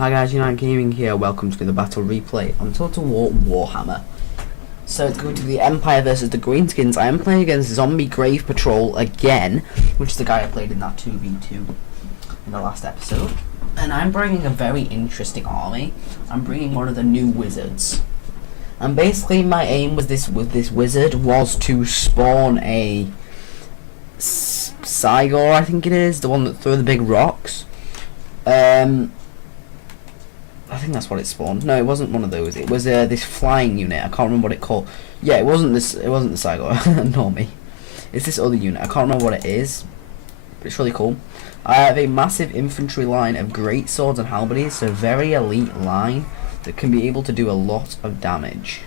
Hi guys, Unite Gaming here, welcome to the battle replay on Total War Warhammer. So it's going to be the Empire versus the Greenskins. I am playing against Zombie Grave Patrol again, which is the guy I played in that 2v2 in the last episode. And I'm bringing a very interesting army. I'm bringing one of the new wizards. And basically my aim with this wizard was to spawn a Cygor, I think it is, the one that threw the big rocks. I think that's what it spawned. No, it wasn't one of those. It was this flying unit. I can't remember what it called. Yeah, it wasn't this. It wasn't the Cygor. Nor me. It's this other unit. I can't remember what it is. But it's really cool. I have a massive infantry line of great swords and halberdiers. So very elite line that can be able to do a lot of damage.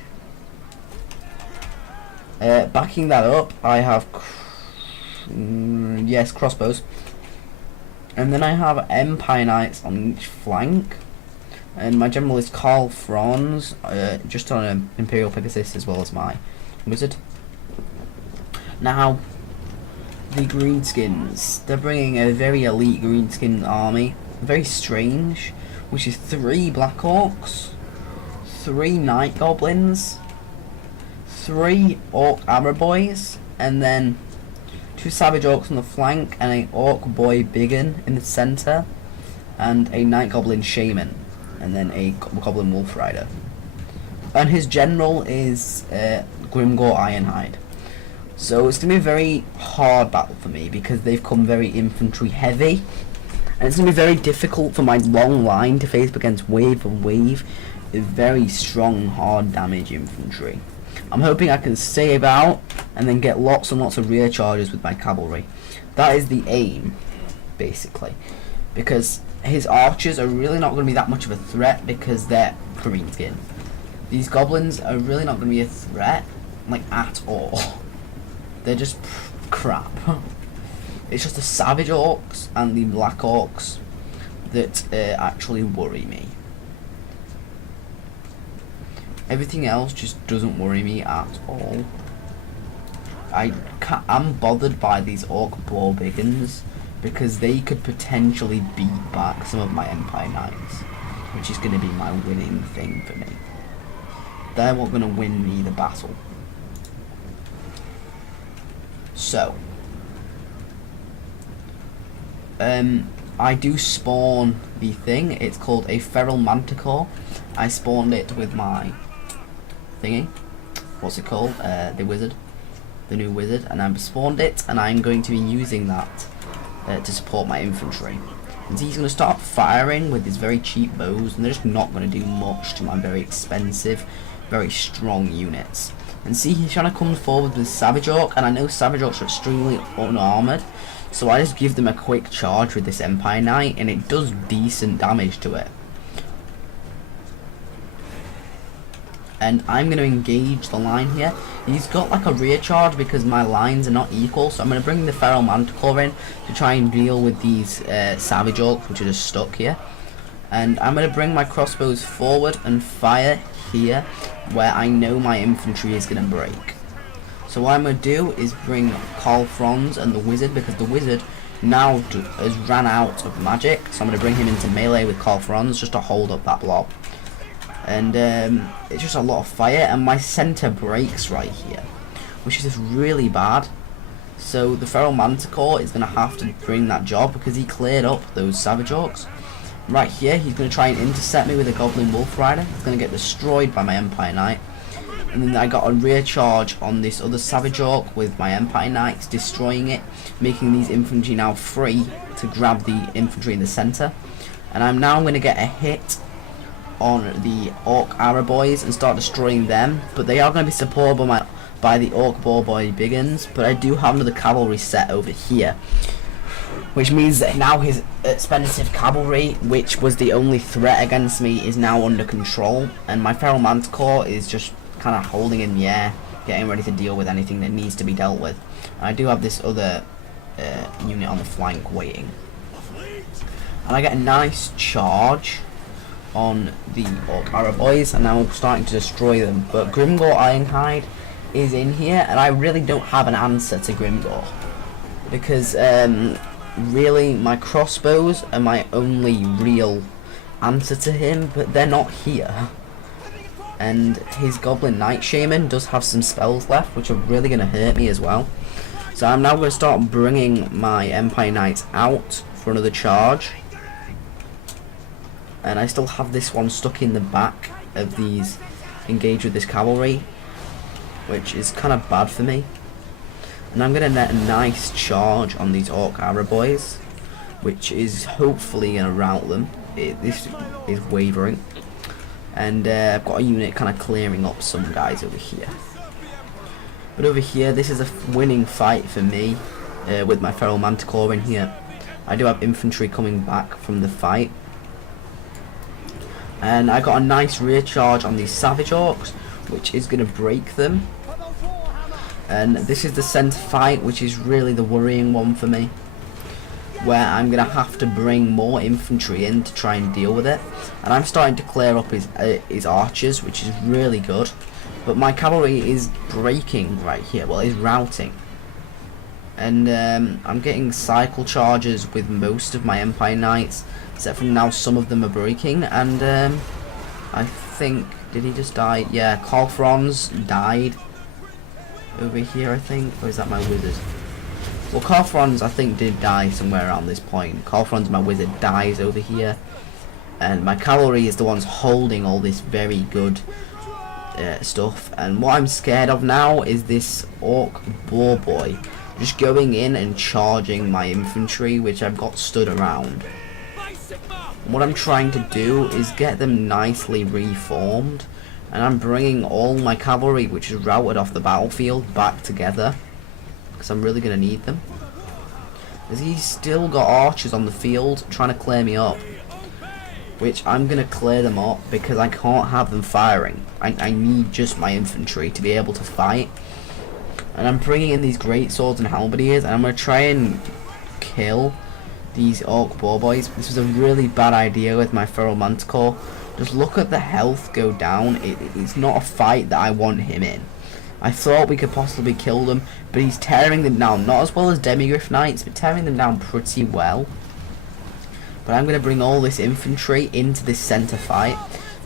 Backing that up, I have yes, crossbows, and then I have Empire Knights on each flank. And my general is Karl Franz, just on an Imperial Pegasus as well as my wizard. Now, the Greenskins, they're bringing a very elite Greenskin army, very strange, which is 3 Black Orcs, 3 Night Goblins, 3 Orc Armor Boys, and then 2 Savage Orcs on the flank, and an Orc Boy Biggin in the centre, and a Night Goblin Shaman. And then a Goblin Wolf Rider. And his general is Grimgor Ironhide. So it's going to be a very hard battle for me because they've come very infantry heavy. And it's going to be very difficult for my long line to face against wave and wave with very strong, hard damage infantry. I'm hoping I can save out and then get lots and lots of rear charges with my cavalry. That is the aim, basically. Because his archers are really not going to be that much of a threat because they're Greenskin. These goblins are really not going to be a threat, like, at all. They're just crap. It's just the Savage Orcs and the Black Orcs that actually worry me. Everything else just doesn't worry me at all. I'm bothered by these Orc Boar Biggins, because they could potentially beat back some of my Empire Knights, which is going to be my winning thing for me. They're what going to win me the battle. So, I do spawn the thing. It's called a Feral Manticore. I spawned it with my thingy. What's it called? The wizard. The new wizard. And I've spawned it, and I'm going to be using that to support my infantry. And so he's going to start firing with his very cheap bows, and they're just not going to do much to my very expensive, very strong units. And see, he's trying to come forward with Savage Orc, and I know Savage Orcs are extremely unarmoured, so I just give them a quick charge with this Empire Knight, and it does decent damage to it. And I'm going to engage the line here. He's got like a rear charge because my lines are not equal, so I'm going to bring the Feral Manticore in to try and deal with these Savage Orcs which are just stuck here. And I'm going to bring my crossbows forward and fire here where I know my infantry is going to break. So what I'm going to do is bring Karl Franz and the wizard, because the wizard now has ran out of magic, so I'm going to bring him into melee with Karl Franz just to hold up that blob. And it's just a lot of fire, and my center breaks right here, which is just really bad. So the Feral Manticore is going to have to bring that job because he cleared up those Savage Orcs. Right here, he's going to try and intercept me with a Goblin Wolf Rider. He's going to get destroyed by my Empire Knight. And then I got a rear charge on this other Savage Orc with my Empire Knights, destroying it, making these infantry now free to grab the infantry in the center. And I'm now going to get a hit on the Orc Arrow Boys and start destroying them, but they are going to be supported by the Orc Boar Boy Biggins. But I do have another cavalry set over here, which means that now his expensive cavalry, which was the only threat against me, is now under control, and my Feral Manticore is just kind of holding in the air, getting ready to deal with anything that needs to be dealt with. And I do have this other unit on the flank waiting, and I get a nice charge on the Orc Arrow Boys, and now I'm starting to destroy them. But Grimgor Ironhide is in here, and I really don't have an answer to Grimgor, because really my crossbows are my only real answer to him, but they're not here. And his Goblin Knight Shaman does have some spells left, which are really going to hurt me as well. So I'm now going to start bringing my Empire Knights out for another charge. And I still have this one stuck in the back of these engage with this cavalry, which is kind of bad for me. And I'm going to net a nice charge on these Orc Arrow boys, which is hopefully going to rout them. This is wavering. And I've got a unit kind of clearing up some guys over here. But over here, this is a winning fight for me with my Feral Manticore in here. I do have infantry coming back from the fight. And I got a nice rear charge on these Savage Orcs, which is going to break them. And this is the centre fight, which is really the worrying one for me, where I'm going to have to bring more infantry in to try and deal with it. And I'm starting to clear up his archers, which is really good. But my cavalry is breaking right here, well, it's routing. And I'm getting cycle charges with most of my Empire Knights, except for now some of them are breaking. And I think, did he just die? Yeah, Carlfrons died over here, I think. Or is that my wizard? Well, Carlfrons, I think, did die somewhere around this point. Carlfrons, my wizard, dies over here. And my cavalry is the ones holding all this very good stuff. And what I'm scared of now is this Orc Boar Boy just going in and charging my infantry, which I've got stood around. And what I'm trying to do is get them nicely reformed. And I'm bringing all my cavalry, which is routed off the battlefield, back together, because I'm really going to need them. As he's still got archers on the field trying to clear me up, which I'm going to clear them up because I can't have them firing. I need just my infantry to be able to fight. And I'm bringing in these great swords and halberdiers, and I'm going to try and kill these Orc Boar Boys. This was a really bad idea with my Feral Manticore. Just look at the health go down. It's not a fight that I want him in. I thought we could possibly kill them, but he's tearing them down. Not as well as Demigryph Knights, but tearing them down pretty well. But I'm going to bring all this infantry into this centre fight,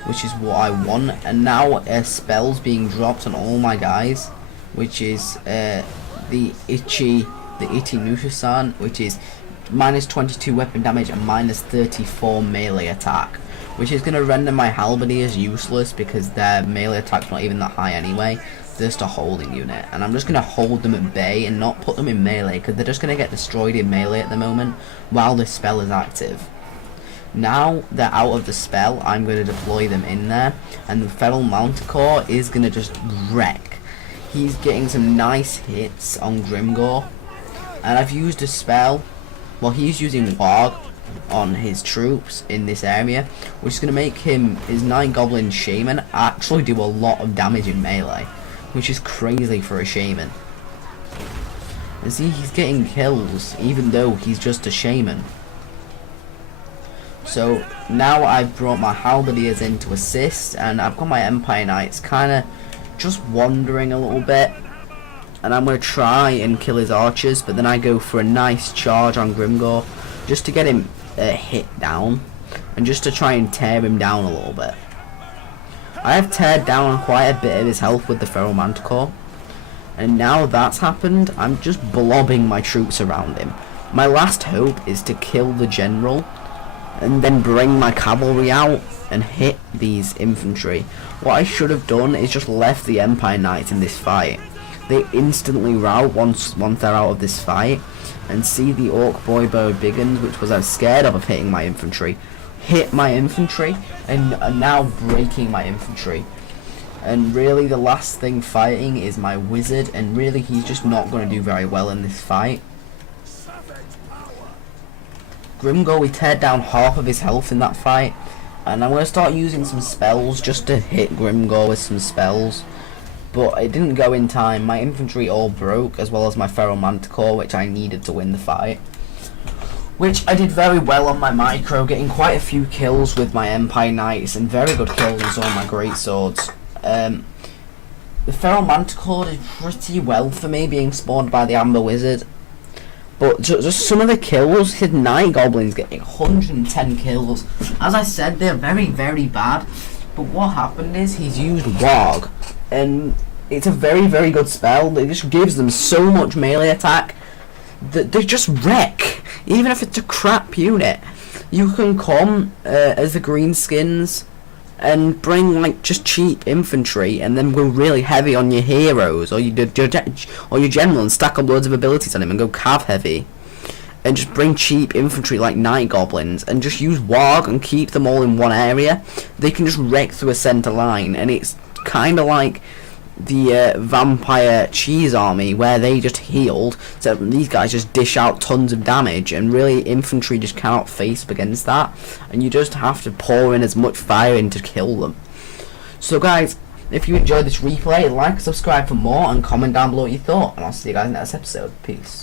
which is what I want. And now spells being dropped on all my guys, which is the Ichi Nusha-san, which is minus 22 weapon damage and minus 34 melee attack, which is going to render my halberdiers useless because their melee attack's not even that high anyway. They're just a holding unit, and I'm just going to hold them at bay and not put them in melee because they're just going to get destroyed in melee at the moment while this spell is active. Now they're out of the spell, I'm going to deploy them in there, and the Feral Manticore is going to just wreck. He's getting some nice hits on Grimgor, and I've used a spell. Well, he's using Warg on his troops in this area, which is going to make his 9 Goblin Shaman actually do a lot of damage in melee, which is crazy for a Shaman. And see, he's getting kills even though he's just a Shaman. So now I've brought my halberdiers in to assist, and I've got my Empire Knights kind of just wandering a little bit. And I'm going to try and kill his archers, but then I go for a nice charge on Grimgor just to get him hit down and just to try and tear him down a little bit. I have teared down quite a bit of his health with the Feral Manticore, and now that's happened, I'm just blobbing my troops around him. My last hope is to kill the general and then bring my cavalry out and hit these infantry. What I should have done is just left the Empire Knights in this fight. They instantly rout once they're out of this fight, and see the Orc Boy Bow Biggins, which was I was scared of hitting my infantry, hit my infantry and are now breaking my infantry. And really the last thing fighting is my wizard, and really he's just not going to do very well in this fight. Grimgor, we teared down half of his health in that fight, and I'm going to start using some spells just to hit Grimgor with some spells. But it didn't go in time. My infantry all broke, as well as my Feral Manticore, which I needed to win the fight. Which I did very well on my micro, getting quite a few kills with my Empire Knights, and very good kills on some of my great swords. The Feral Manticore did pretty well for me, being spawned by the Amber Wizard. But just some of the kills, his Night Goblins getting 110 kills. As I said, they're very, very bad. But what happened is he's used Warg, and it's a very, very good spell. It just gives them so much melee attack that they just wreck. Even if it's a crap unit, you can come as the greenskins and bring like just cheap infantry, and then go really heavy on your heroes or your general, and stack up loads of abilities on him and go cav heavy, and just bring cheap infantry like Night Goblins and just use Warg and keep them all in one area. They can just wreck through a center line, and it's kind of like the Vampire Cheese Army, where they just healed, so these guys just dish out tons of damage, and really infantry just cannot face up against that, and you just have to pour in as much fire in to kill them. So guys, if you enjoyed this replay, like, subscribe for more, and comment down below what you thought, and I'll see you guys in the next episode. Peace.